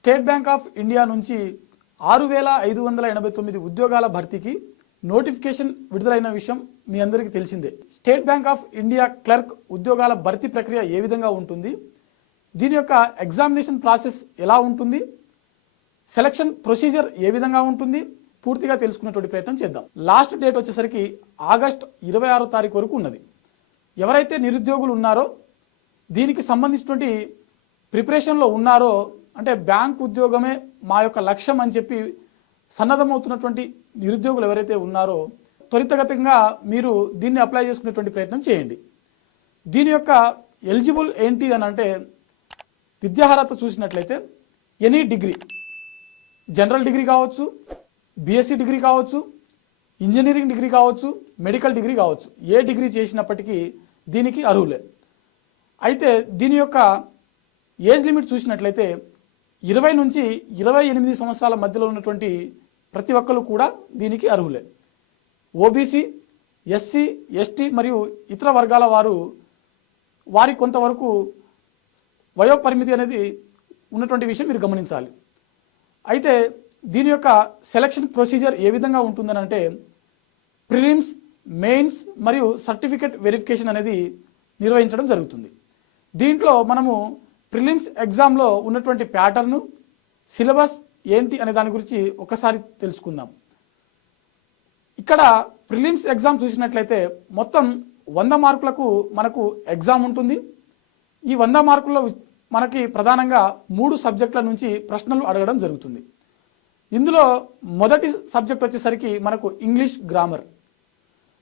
State bank of India నుంచి 6,589 ఉద్యోగాల భర్తీకి నోటిఫికేషన్ విడుదలైన విషయం మీ అందరికీ తెలిసిందే. State bank of India clerk ఉద్యోగాల భర్తీ ప్రక్రియ ఏ విధంగా ఉంటుంది, దీని యొక్క ఎగ్జామినేషన్ ప్రాసెస్ ఎలా ఉంటుంది, సెలక్షన్ ప్రొసీజర్ ఏ విధంగా ఉంటుంది, పూర్తిగా తెలుసుకునేటువంటి ప్రయత్నం చేద్దాం. లాస్ట్ డేట్ వచ్చేసరికి ఆగస్ట్ 26వ తారీఖు వరకు ఉన్నది. ఎవరైతే నిరుద్యోగులు ఉన్నారో, దీనికి సంబంధించినటువంటి ప్రిపరేషన్లో ఉన్నారో, అంటే బ్యాంక్ ఉద్యోగమే మా యొక్క లక్ష్యం అని చెప్పి సన్నద్ధమవుతున్నటువంటి నిరుద్యోగులు ఎవరైతే ఉన్నారో త్వరితగతంగా మీరు దీన్ని అప్లై చేసుకునేటువంటి ప్రయత్నం చేయండి. దీని యొక్క ఎలిజిబుల్ ఏంటి అని అంటే విద్యార్హత చూసినట్లయితే ఎనీ డిగ్రీ, జనరల్ డిగ్రీ కావచ్చు, బీఎస్సీ డిగ్రీ కావచ్చు, ఇంజనీరింగ్ డిగ్రీ కావచ్చు, మెడికల్ డిగ్రీ కావచ్చు, ఏ డిగ్రీ చేసినప్పటికీ దీనికి అర్హులే. అయితే దీని యొక్క ఏజ్ లిమిట్ చూసినట్లయితే 20 నుంచి 28 సంవత్సరాల మధ్యలో ఉన్నటువంటి ప్రతి ఒక్కరు కూడా దీనికి అర్హులే. ఓబీసీ, ఎస్సీ, ఎస్టీ మరియు ఇతర వర్గాల వారి కొంతవరకు వయోపరిమితి అనేది ఉన్నటువంటి విషయం మీరు గమనించాలి. అయితే దీని యొక్క సెలక్షన్ ప్రొసీజర్ ఏ విధంగా ఉంటుందని అంటే ప్రిలిమ్స్, మెయిన్స్ మరియు సర్టిఫికెట్ వెరిఫికేషన్ అనేది నిర్వహించడం జరుగుతుంది. దీంట్లో మనము ప్రిలిమ్స్ ఎగ్జామ్లో ఉన్నటువంటి ప్యాటర్ను, సిలబస్ ఏంటి అనే దాని గురించి ఒకసారి తెలుసుకుందాం. ఇక్కడ ప్రిలిమ్స్ ఎగ్జామ్ చూసినట్లయితే మొత్తం 100 మార్కులకు మనకు ఎగ్జామ్ ఉంటుంది. ఈ 100 మార్కుల్లో మనకి ప్రధానంగా 3 సబ్జెక్టుల నుంచి ప్రశ్నలు అడగడం జరుగుతుంది. ఇందులో మొదటి సబ్జెక్ట్ వచ్చేసరికి మనకు ఇంగ్లీష్ గ్రామర్,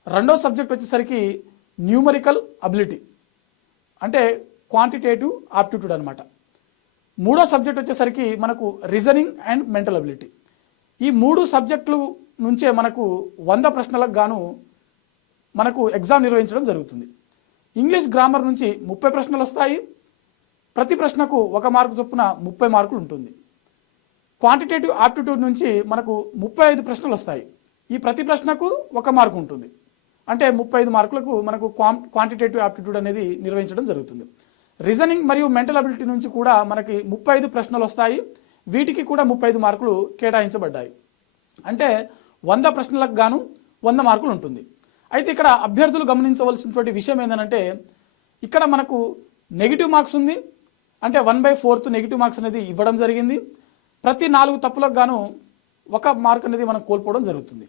రెండో సబ్జెక్ట్ వచ్చేసరికి న్యూమరికల్ అబిలిటీ అంటే క్వాంటిటేటివ్ ఆప్టిట్యూడ్ అనమాట. మూడో సబ్జెక్ట్ వచ్చేసరికి మనకు రీజనింగ్ అండ్ మెంటల్ అబిలిటీ. ఈ 3 సబ్జెక్టులు నుంచే మనకు 100 ప్రశ్నలకు గాను మనకు ఎగ్జామ్ నిర్వహించడం జరుగుతుంది. ఇంగ్లీష్ గ్రామర్ నుంచి 30 ప్రశ్నలు వస్తాయి. ప్రతి ప్రశ్నకు 1 మార్కు చొప్పున 30 మార్కులు ఉంటుంది. క్వాంటిటేటివ్ ఆప్టిట్యూడ్ నుంచి మనకు 35 ప్రశ్నలు వస్తాయి. ఈ ప్రతి ప్రశ్నకు 1 మార్కు ఉంటుంది. అంటే 35 మార్కులకు మనకు క్వాంటిటేటివ్ ఆప్టిట్యూడ్ అనేది నిర్వహించడం జరుగుతుంది. రీజనింగ్ మరియు మెంటల్ అబిలిటీ నుంచి కూడా మనకి 35 ప్రశ్నలు వస్తాయి. వీటికి కూడా 35 మార్కులు కేటాయించబడ్డాయి. అంటే 100 ప్రశ్నలకు గాను 100 మార్కులు ఉంటుంది. అయితే ఇక్కడ అభ్యర్థులు గమనించవలసినటువంటి విషయం ఏంటంటే ఇక్కడ మనకు నెగిటివ్ మార్క్స్ ఉంది. అంటే 1/4 నెగిటివ్ మార్క్స్ అనేది ఇవ్వడం జరిగింది. ప్రతి 4 తప్పులకు గాను 1 మార్క్ అనేది మనం కోల్పోవడం జరుగుతుంది.